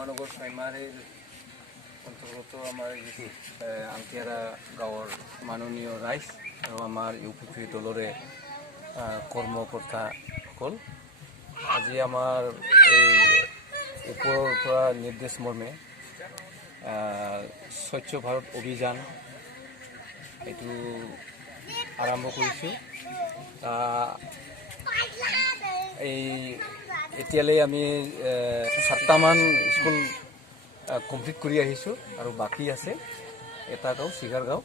উমানগৰ প্ৰাইমাৰীৰ অন্তৰ্গত আমাৰ আংটিয়াৰা গাঁৱৰ মাননীয় ৰাইজ আৰু আমাৰ UPP দলৰে কৰ্মকৰ্তাসকল আজি আমাৰ এই ওপৰৰ পৰা নিৰ্দেশ মৰ্মে স্বচ্ছ ভাৰত অভিযান এইটো আৰম্ভ কৰিছোঁ। এই এতিয়ালৈ আমি 7টামান স্কুল কমপ্লিট কৰি আহিছোঁ আৰু বাকী আছে এটা গাঁও চিগাৰ গাঁও।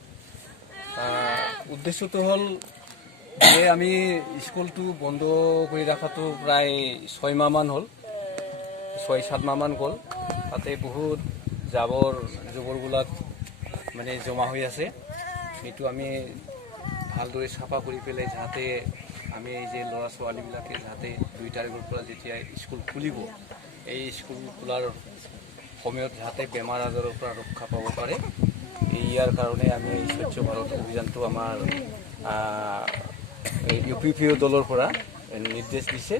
উদ্দেশ্যটো হ'ল যে আমি স্কুলটো বন্ধ কৰি ৰখাটো প্ৰায় 6 মাহমান হ'ল, 6-7 মাহমান গ'ল। তাতে বহুত জাবৰ জোঁথৰবিলাক মানে জমা হৈ আছে। সেইটো আমি ভালদৰে চাফা কৰি পেলাই যাতে আমি এই যে ল'ৰা ছোৱালীবিলাকে যাতে 2 তাৰিখৰ পৰা যেতিয়া স্কুল খুলিব, এই স্কুল খোলাৰ সময়ত যাতে বেমাৰ আজাৰৰ পৰা ৰক্ষা পাব পাৰে, ইয়াৰ কাৰণে আমি এই স্বচ্ছ ভাৰত অভিযানটো আমাৰ UPP দলৰ পৰা নিৰ্দেশ দিছে,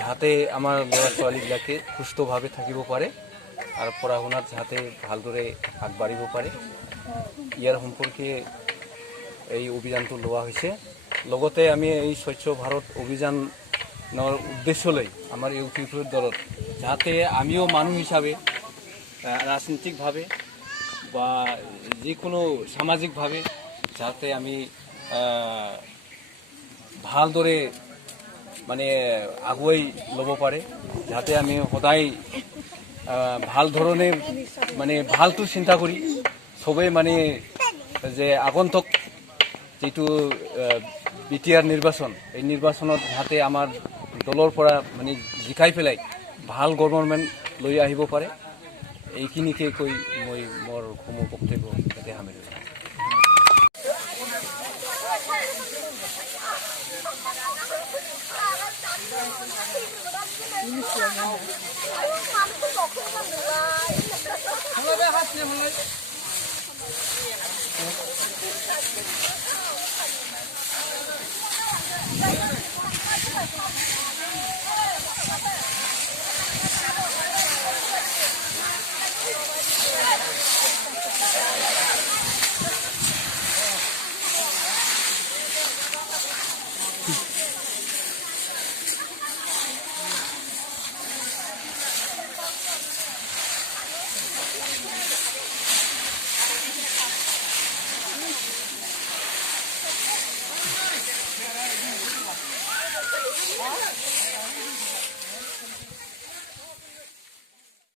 যাতে আমাৰ ল'ৰা ছোৱালীবিলাকে সুস্থভাৱে থাকিব পাৰে আৰু পঢ়া শুনাত যাতে ভালদৰে আগবাঢ়িব পাৰে, ইয়াৰ সম্পৰ্কে এই অভিযানটো লোৱা হৈছে। লগতে আমি এই স্বচ্ছ ভাৰত অভিযানৰ উদ্দেশ্য লৈ আমাৰ UPP দলত যাতে আমিও মানুহ হিচাপে ৰাজনৈতিকভাৱে বা যিকোনো সামাজিকভাৱে যাতে আমি ভালদৰে মানে আগুৱাই ল'ব পাৰে, যাতে আমি সদায় ভাল ধৰণে মানে ভালটো চিন্তা কৰি সবেই মানে যে আগন্তুক যিটো BTR নিৰ্বাচন, এই নিৰ্বাচনত যাতে আমাৰ দলৰ পৰা মানে জিকাই পেলাই ভাল গভৰ্ণমেণ্ট লৈ আহিব পাৰে, এইখিনিকে কৈ মই মোৰ সমূহ বক্তব্য যাতে সামৰিছোঁ।